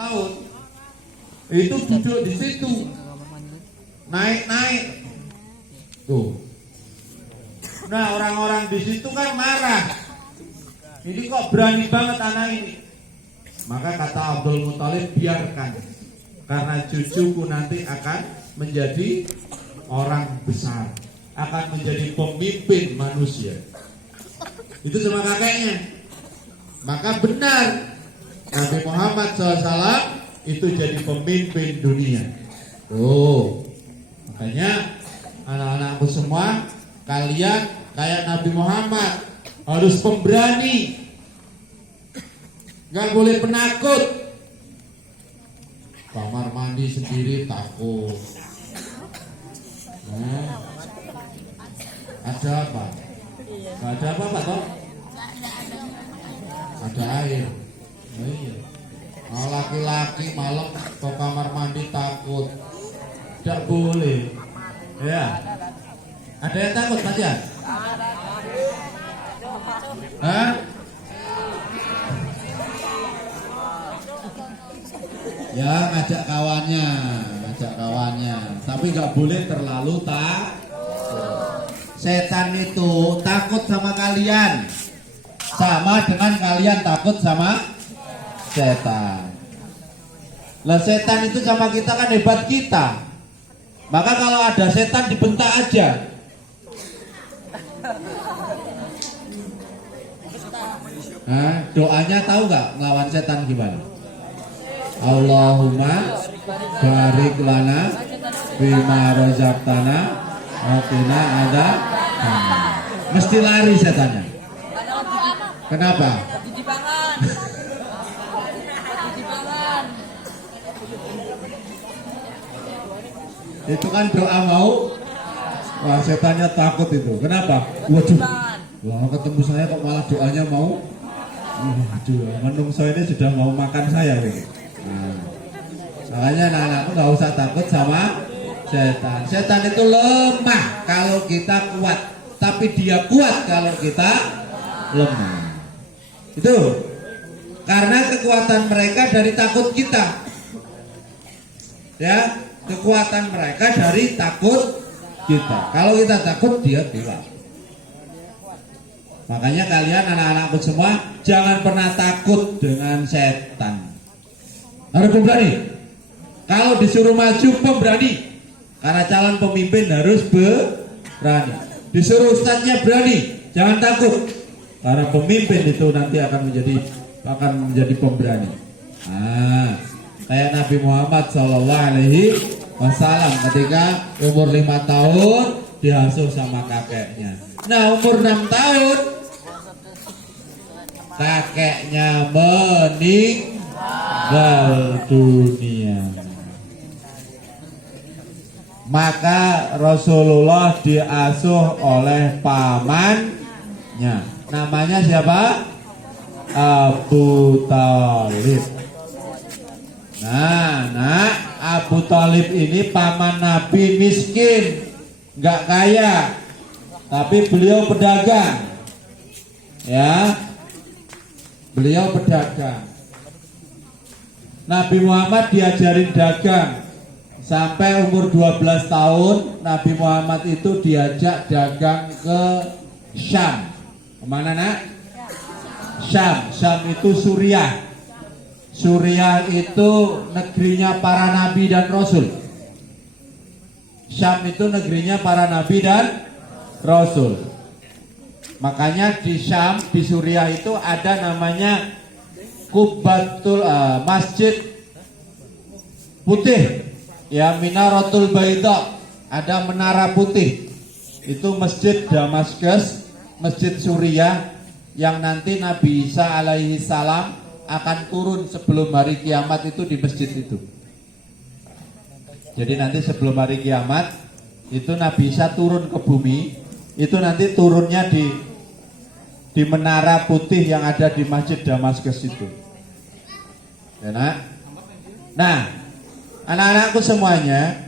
tahun itu duduk di situ, naik tuh. Nah orang-orang di situ kan marah, ini kok berani banget anak ini. Maka kata Abdul Muthalib, biarkan, karena cucuku nanti akan menjadi orang besar, akan menjadi pemimpin manusia. Itu sama kakeknya. Maka benar, Nabi Muhammad SAW itu jadi pemimpin dunia. Oh, makanya anak-anakku semua, kalian kayak Nabi Muhammad, harus pemberani, gak boleh penakut. Kamar mandi sendiri takut. Ada apa? Gak ada apa-apa toh? Ada air. Oh, iya. Kalau laki-laki malam ke kamar mandi takut, tidak boleh. Ya. Ada yang takut saja? Hah? Ya ngajak kawannya, tapi nggak boleh terlalu takut. Setan itu takut sama kalian, sama dengan kalian takut sama setan. Lah setan itu sama kita kan hebat kita. Maka kalau ada setan dibentak aja. Nah, doanya tahu nggak ngelawan setan gimana? Allahumma barik lana bima razaqtana wa qina adzabannar. Mesti lari setannya. Kenapa? Itu kan doa mau. Wah, setannya takut itu. Kenapa? Waduh. Wah, ketemu saya kok malah doanya mau. Waduh, menungso ini sudah mau makan saya nih. Nah, makanya anak-anakku nggak usah takut sama setan. Setan itu lemah kalau kita kuat, tapi dia kuat kalau kita lemah. Itu karena kekuatan mereka dari takut kita. Ya, kekuatan mereka dari takut kita. Kalau kita takut, dia bilang. Makanya kalian anak-anakku semua jangan pernah takut dengan setan. Harus pemberani. Kalau disuruh maju, pemberani. Karena calon pemimpin harus berani. Disuruh ustadznya berani, jangan takut. Karena pemimpin itu nanti akan menjadi pemberani. Nah, kayak Nabi Muhammad SAW ketika umur 5 tahun diasuh sama kakeknya. Nah, umur 6 tahun kakeknya meninggal dunia. Maka Rasulullah diasuh oleh pamannya. Namanya siapa? Abu Thalib. Nah, Abu Thalib ini paman Nabi, miskin, nggak kaya, tapi beliau pedagang. Ya, beliau pedagang. Nabi Muhammad diajarin dagang. Sampai umur 12 tahun Nabi Muhammad itu diajak dagang ke Syam. Kemana nak? Syam. Syam itu Suriah. Suriah itu negerinya para nabi dan rasul. Syam itu negerinya para nabi dan rasul. Makanya di Syam, di Suriah itu ada namanya Qubbatul Masjid Putih. Ya, Minaratul Baida, ada menara putih. Itu masjid Damaskus, masjid Suriah yang nanti Nabi Isa alaihi salam akan turun sebelum hari kiamat itu di masjid itu. Jadi nanti sebelum hari kiamat itu Nabi Isa turun ke bumi, itu nanti turunnya di menara putih yang ada di masjid Damaskus itu. Ya, nah, anak-anakku semuanya,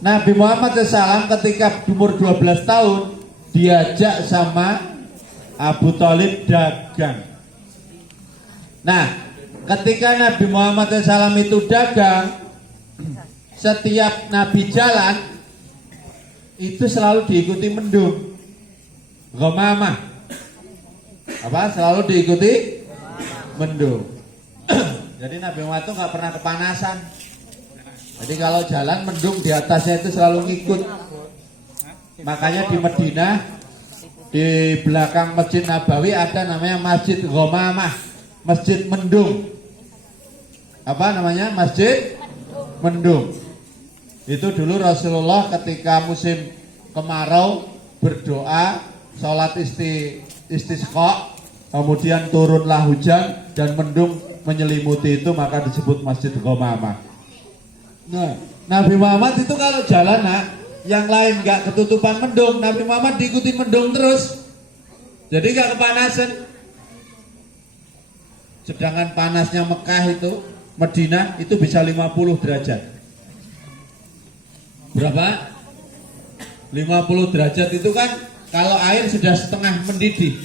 Nabi Muhammad SAW ketika umur 12 tahun diajak sama Abu Thalib dagang. Nah, ketika Nabi Muhammad SAW itu dagang, setiap Nabi jalan itu selalu diikuti mendung, ghamamah. Apa? Selalu diikuti mendung. Jadi Nabi Muhammad itu nggak pernah kepanasan. Jadi kalau jalan mendung di atasnya itu selalu ngikut. Makanya di Madinah, di belakang Masjid Nabawi ada namanya Masjid Ghamamah, Masjid Mendung. Apa namanya? Masjid Mendung. Itu dulu Rasulullah ketika musim kemarau berdoa, sholat istisqa, kemudian turunlah hujan dan mendung menyelimuti itu, maka disebut Masjid Ghamamah. Nah, Nabi Muhammad itu kalau jalan, yang lain nggak ketutupan mendung, Nabi Muhammad diikuti mendung terus, jadi nggak kepanasan. Sedangkan panasnya Mekah itu, Madinah itu bisa 50 derajat. Berapa? 50 derajat itu kan kalau air sudah setengah mendidih,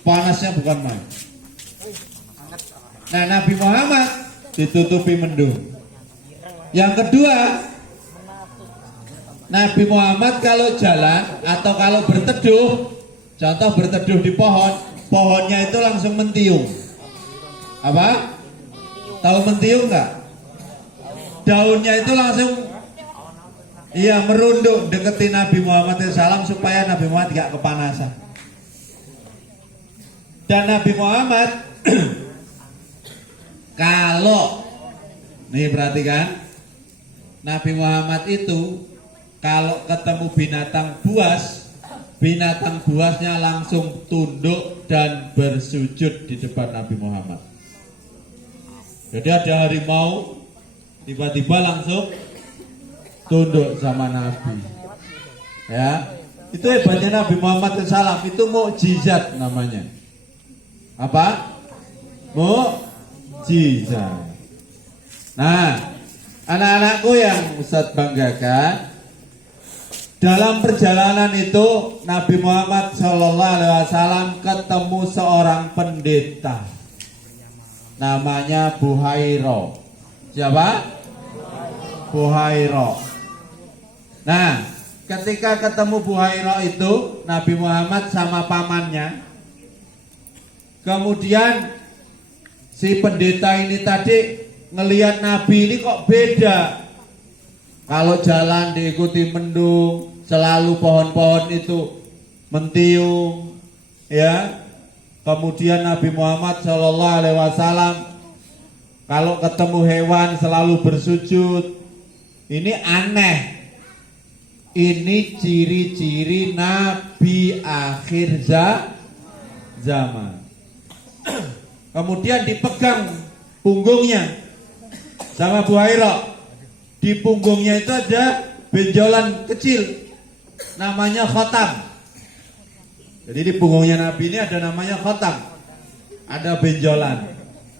panasnya bukan main. Nah, Nabi Muhammad ditutupi mendung. Yang kedua, Nabi Muhammad kalau jalan atau kalau berteduh, contoh berteduh di pohon, pohonnya itu langsung mentiung. Apa? Tahu mentiung nggak? Daunnya itu langsung merunduk deketin Nabi Muhammad SAW supaya Nabi Muhammad nggak kepanasan. Dan Nabi Muhammad kalau nih perhatikan, Nabi Muhammad itu kalau ketemu binatang buasnya langsung tunduk dan bersujud di depan Nabi Muhammad. Jadi ada harimau tiba-tiba langsung tunduk sama Nabi. Ya, itu hebatnya Nabi Muhammad SAW, itu mukjizat namanya. Apa? Mukjizat. Nah, anak-anakku yang Ustadz banggakan, dalam perjalanan itu Nabi Muhammad SAW ketemu seorang pendeta, namanya Buhairo. Siapa? Buhairo. Nah, ketika ketemu Buhairo itu Nabi Muhammad sama pamannya, kemudian si pendeta ini tadi ngelihat Nabi ini kok beda. Kalau jalan diikuti mendung, selalu pohon-pohon itu mentiung, ya. Kemudian Nabi Muhammad SAW kalau ketemu hewan selalu bersujud. Ini aneh. Ini ciri-ciri Nabi akhir zaman. Kemudian dipegang punggungnya sama Buhairo. Di punggungnya itu ada benjolan kecil, namanya khotam. Jadi di punggungnya Nabi ini ada namanya khotam, ada benjolan.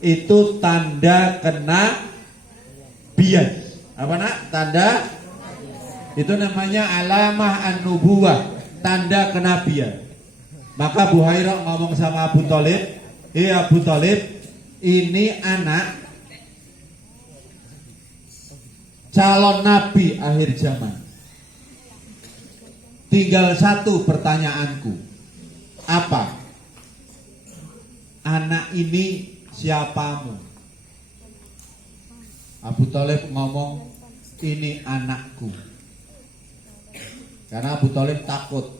Itu tanda kena bias. Apa nak? Tanda itu namanya alamah an-nubuwah, tanda kenabian. Maka Buhairo ngomong sama Abu Thalib, Abu Thalib, ini anak calon nabi akhir zaman. Tinggal satu pertanyaanku, apa? Anak ini siapamu? Abu Thalib ngomong, ini anakku. Karena Abu Thalib takut.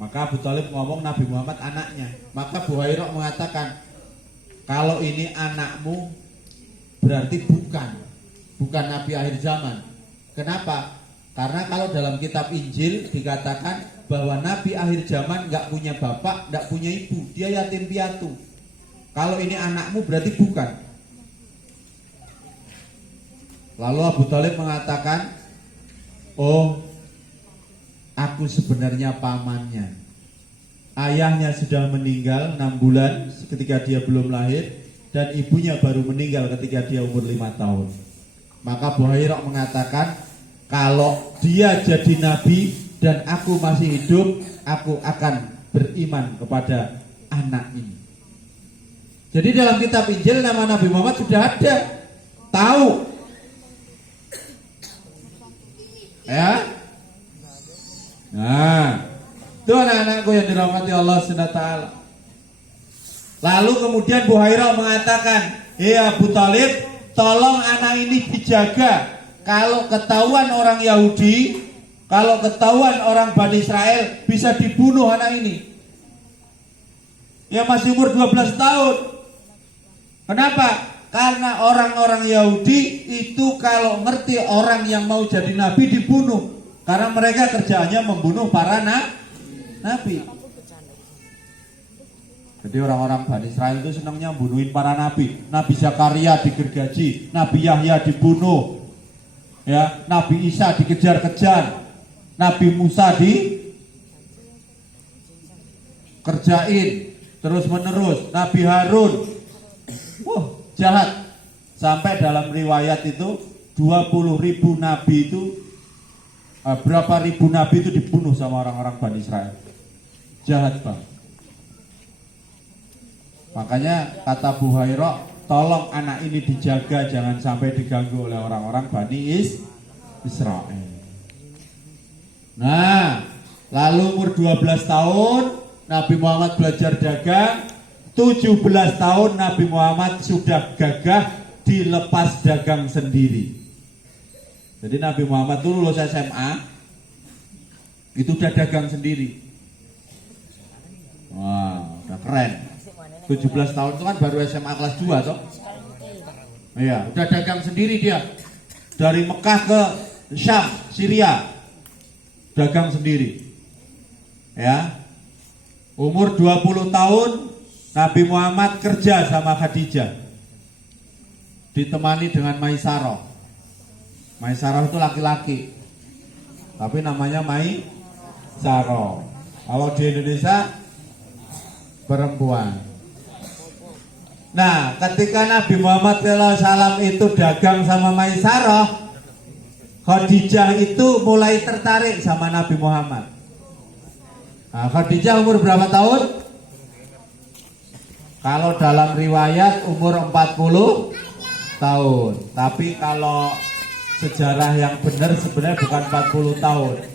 Maka Abu Thalib ngomong Nabi Muhammad anaknya. Maka Buhairo mengatakan, kalau ini anakmu berarti bukan Nabi akhir zaman. Kenapa? Karena kalau dalam kitab Injil dikatakan bahwa Nabi akhir zaman nggak punya bapak, nggak punya ibu, dia yatim piatu. Kalau ini anakmu berarti bukan. Lalu Abu Thalib mengatakan, oh, aku sebenarnya pamannya. Ayahnya sudah meninggal 6 bulan ketika dia belum lahir, dan ibunya baru meninggal ketika dia umur 5 tahun. Maka Buhairo mengatakan, kalau dia jadi nabi dan aku masih hidup, aku akan beriman kepada anak ini. Jadi dalam kitab Injil nama Nabi Muhammad sudah ada. Tahu. Ya. Nah, itu anak-anakku yang dirahmati Allah SWT. Lalu kemudian Buhairah mengatakan, "Ya Abu Talib, tolong anak ini dijaga. Kalau ketahuan orang Yahudi, kalau ketahuan orang Bani Israel, bisa dibunuh anak ini." Ya masih umur 12 tahun. Kenapa? Karena orang-orang Yahudi itu kalau ngerti orang yang mau jadi nabi dibunuh. Karena mereka kerjaannya membunuh para nabi. Jadi orang-orang Bani Israel itu senangnya bunuhin para nabi. Nabi Zakaria digergaji, Nabi Yahya dibunuh, ya, Nabi Isa dikejar-kejar, Nabi Musa dikerjain terus menerus, Nabi Harun, jahat. Sampai dalam riwayat itu 20.000 nabi itu, berapa ribu nabi itu dibunuh sama orang-orang Bani Israel. Jahat banget. Makanya kata Buhairah, tolong anak ini dijaga, jangan sampai diganggu oleh orang-orang Bani Israel. Nah, lalu umur 12 tahun Nabi Muhammad belajar dagang. 17 tahun Nabi Muhammad sudah gagah dilepas dagang sendiri. Jadi Nabi Muhammad itu lulus SMA, itu udah dagang sendiri. Wah, udah keren. 17 tahun itu kan baru SMA kelas 2 toh. Iya, udah dagang sendiri dia. Dari Mekah ke Syam, Syria. Dagang sendiri. Ya. Umur 20 tahun Nabi Muhammad kerja sama Khadijah. Ditemani dengan Maisarah. Maisarah itu laki-laki. Tapi namanya Maisarah. Kalau di Indonesia perempuan. Nah, ketika Nabi Muhammad SAW itu dagang sama Maisarah, Khadijah itu mulai tertarik sama Nabi Muhammad. Nah, Khadijah umur berapa tahun? Kalau dalam riwayat umur 40 tahun. Tapi kalau sejarah yang benar sebenarnya bukan 40 tahun.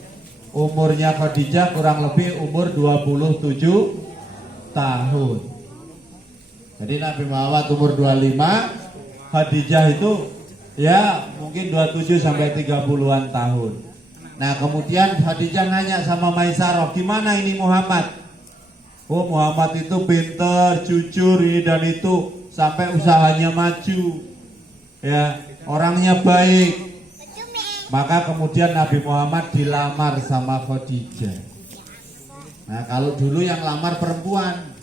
Umurnya Khadijah kurang lebih umur 27 tahun. Jadi Nabi Muhammad umur 25, Khadijah itu ya mungkin 27 sampai 30-an tahun. Nah, kemudian Khadijah nanya sama Maisarah, "Gimana ini Muhammad?" "Oh, Muhammad itu pintar, jujur ini dan itu, sampai usahanya maju. Ya, orangnya baik." Maka kemudian Nabi Muhammad dilamar sama Khadijah. Nah, kalau dulu yang lamar perempuan.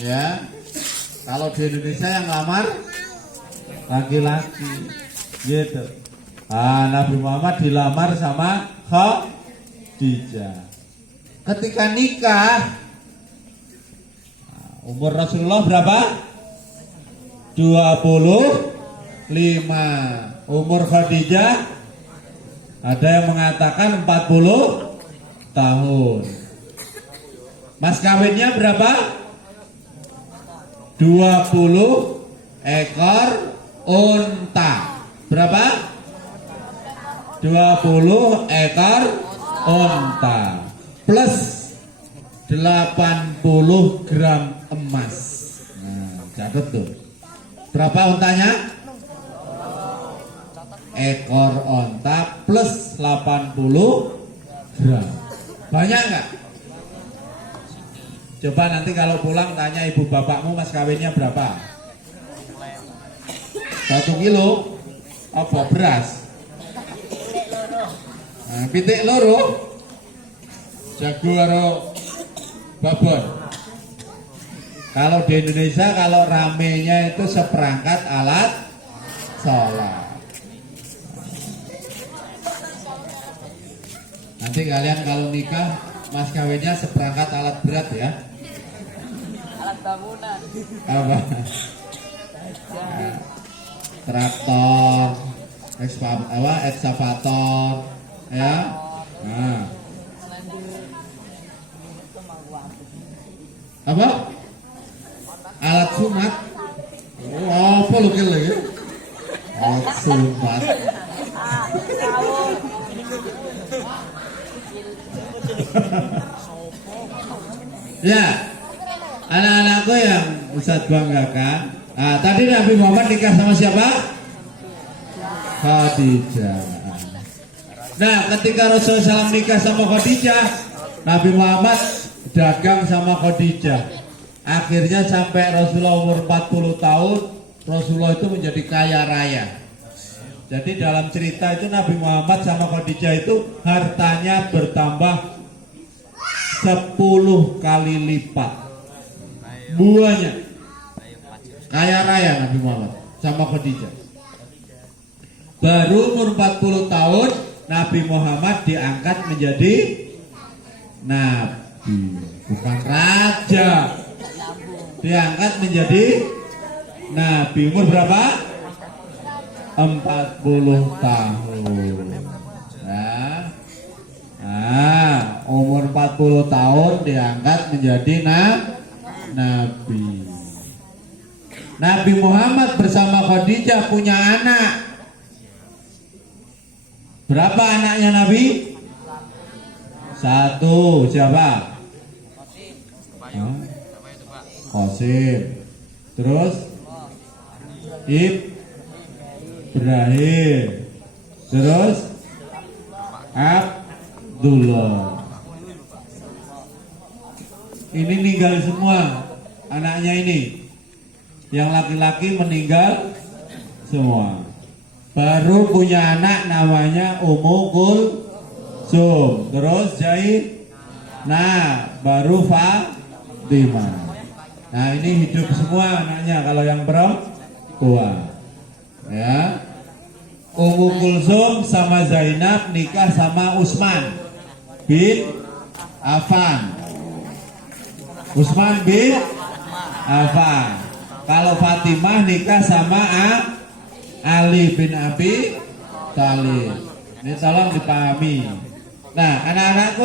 Ya, kalau di Indonesia yang lamar laki-laki, gitu. Nah, Nabi Muhammad dilamar sama Khadijah. Ketika nikah, umur Rasulullah berapa? 25. Umur Khadijah ada yang mengatakan 40 tahun. Mas kawinnya berapa? 20 ekor unta. Berapa? 20 ekor unta plus 80 gram emas. Nah, catat tuh. Berapa untanya? Ekor unta plus 80 gram. Banyak nggak? Coba nanti kalau pulang tanya ibu bapakmu mas kawinnya berapa? 1 kilo? Apa beras? Nah, pitik loro. Jago karo babon. Kalau di Indonesia kalau ramenya itu seperangkat alat sholat. Nanti kalian kalau nikah mas kawinnya seperangkat alat berat ya. Alat bangunan. Apa? Nah, traktor, ekskavator, ya. Nah. Apa? Alat sunat. Oh, apa lu kele ya? Oh, sunat. Ya, anak-anakku yang Ustadz banggakan. Nah, tadi Nabi Muhammad nikah sama siapa? Khadijah. Nah, ketika Rasulullah SAW nikah sama Khadijah, Nabi Muhammad dagang sama Khadijah. Akhirnya sampai Rasulullah umur 40 tahun, Rasulullah itu menjadi kaya raya. Jadi dalam cerita itu Nabi Muhammad sama Khadijah itu hartanya bertambah 10 kali lipat. Buahnya kaya raya Nabi Muhammad sama Khadijah. Baru umur 40 tahun Nabi Muhammad diangkat menjadi nabi, bukan raja. Diangkat menjadi nabi. Umur berapa? 40 tahun. Nah, umur 40 tahun diangkat menjadi nabi. Nabi Muhammad bersama Khadijah punya anak. Berapa anaknya Nabi? 1. Siapa? Qasim. Terus Ibrahim. Terus Abdullah. Ini meninggal semua anaknya ini. Yang laki-laki meninggal semua. Baru punya anak namanya Ummu Kulsum. Terus baru Fatimah. Nah, ini hidup semua anaknya kalau yang perempuan. Ya. Ummu Kulsum sama Zainab nikah sama Utsman bin Affan. Utsman bin Affan. Kalau Fatimah nikah sama Ali bin Abi Thalib. Ini tolong dipahami. Nah, anak-anakku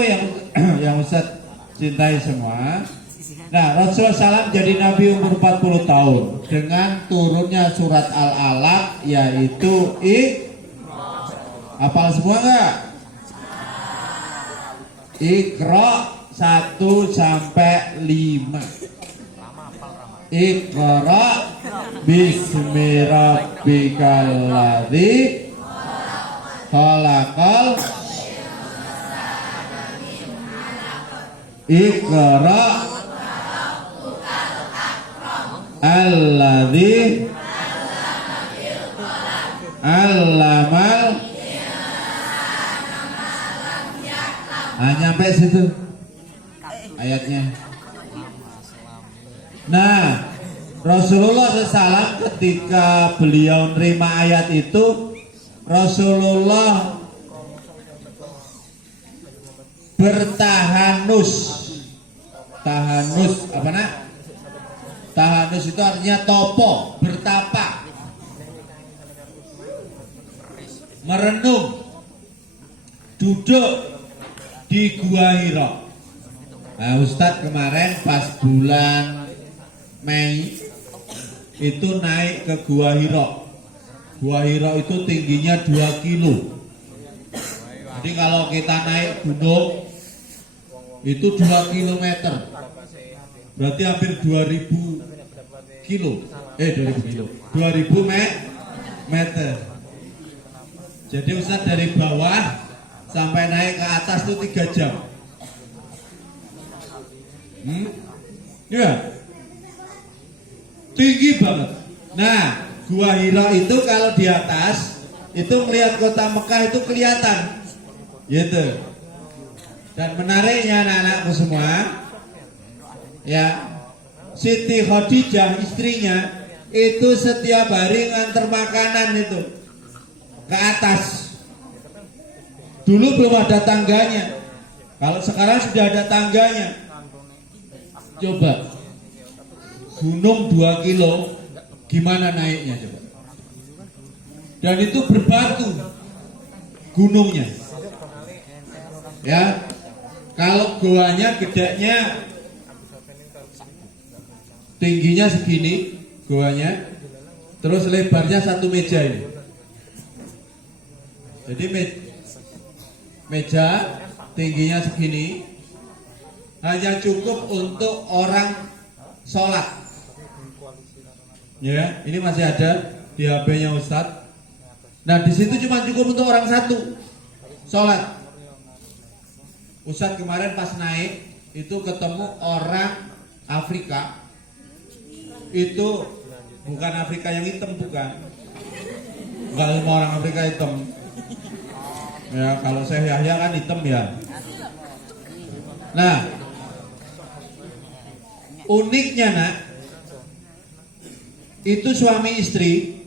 yang Ustaz cintai semua. Nah, Rasulullah SAW jadi Nabi umur 40 tahun dengan turunnya surat Al-Alaq, yaitu hafal semua enggak? Iqra 1 sampai 5. Iqra bismi rabbikal ladzi khalaqal. Iqra alladzi allamal. Nyampe situ ayatnya. Nah, Rasulullah SAW ketika beliau menerima ayat itu, Rasulullah bertahanus. Tahanus apa nak? Tahanus itu artinya topo, bertapa, merenung, duduk di Gua Hira. Nah, Ustadz kemarin pas bulan Mei itu naik ke Gua Hira. Gua Hira itu tingginya 2 kilo. Jadi kalau kita naik gunung itu 2 kilometer, berarti hampir 2000 kilo. 2000 kilo. 2000 meter. Jadi Ustaz dari bawah sampai naik ke atas itu 3 jam. Ya. Tinggi banget. Nah, Gua Hira itu kalau di atas itu melihat kota Mekah itu kelihatan. Gitu. Dan menariknya anak-anakku semua, ya, Siti Khadijah istrinya itu setiap hari nganter makanan itu ke atas. Dulu belum ada tangganya. Kalau sekarang sudah ada tangganya. Coba gunung 2 kilo, gimana naiknya coba? Dan itu berbatu gunungnya. Ya, kalau goanya gedenya tingginya segini goanya, terus lebarnya 1 meja ini. Jadi meja tingginya segini hanya cukup untuk orang sholat. Ya, ini masih ada di HP-nya Ustadz. Nah, di situ cuma cukup untuk orang satu sholat. Ustadz kemarin pas naik itu ketemu orang Afrika. Itu bukan Afrika yang hitam, bukan. Bukan semua orang Afrika hitam. Ya, kalau saya Yahya kan hitam ya. Nah, uniknya nak, itu suami istri,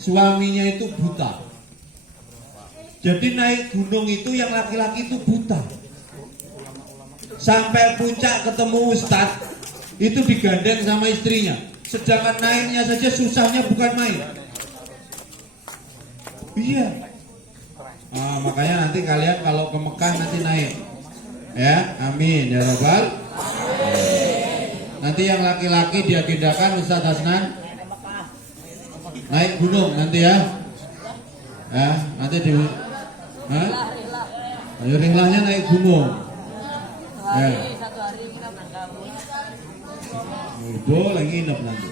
suaminya itu buta. Jadi naik gunung itu yang laki-laki itu buta. Sampai puncak ketemu Ustadz, itu digandeng sama istrinya. Sedangkan naiknya saja susahnya bukan main. Iya. Nah, makanya nanti kalian kalau ke Mekah nanti naik. Ya, amin ya robbal. Nanti yang laki-laki diagendakan Ustadz Hasnan naik gunung nanti ya. Ya, nanti di ayo ringlahnya naik gunung. Ya. Boleh nginep nanti.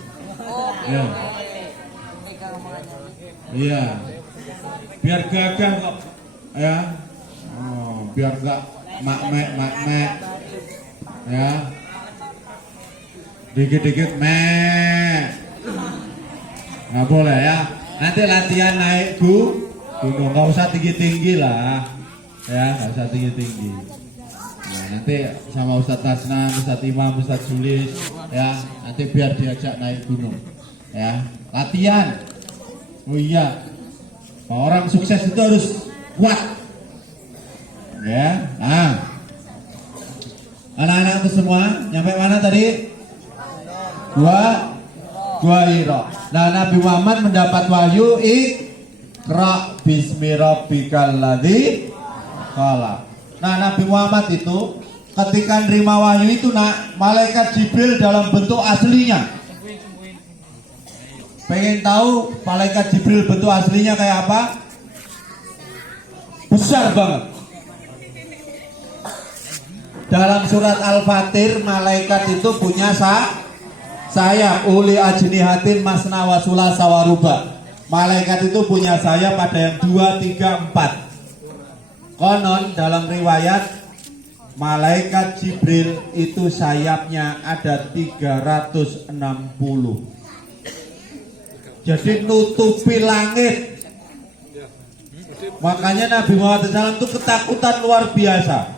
Ya. Iya. Biar gagah kok. Ya. Oh, biar enggak mak-mek. Ya. Dikit-dikit mek. Nggak boleh ya. Nanti latihan naik gunung, nggak usah tinggi-tinggi lah. Ya, nggak usah tinggi-tinggi. Nah, nanti sama Ustadz Tasnan, Ustadz Imam, Ustadz Julis, ya, nanti biar diajak naik gunung. Ya, latihan. Oh iya. Orang sukses itu harus kuat. Ya, nah. Anak-anak itu semua nyampe mana tadi? Gua Hira. Nah, Nabi Muhammad mendapat wahyu Iqra bismi rabbikal ladzi khalaq. Nah, Nabi Muhammad itu ketika nerima wahyu itu, nak, malaikat Jibril dalam bentuk aslinya. Pengen tahu malaikat Jibril bentuk aslinya kayak apa? Besar banget. Dalam surat Al-Fatir, malaikat itu punya sayap uli ajnihatin masna wa sulasa wa ruba. Malaikat itu punya sayap pada yang 2, 3, 4. Konon dalam riwayat malaikat Jibril itu sayapnya ada 360. Jadi nutupi langit. Makanya Nabi Muhammad SAW itu ketakutan luar biasa.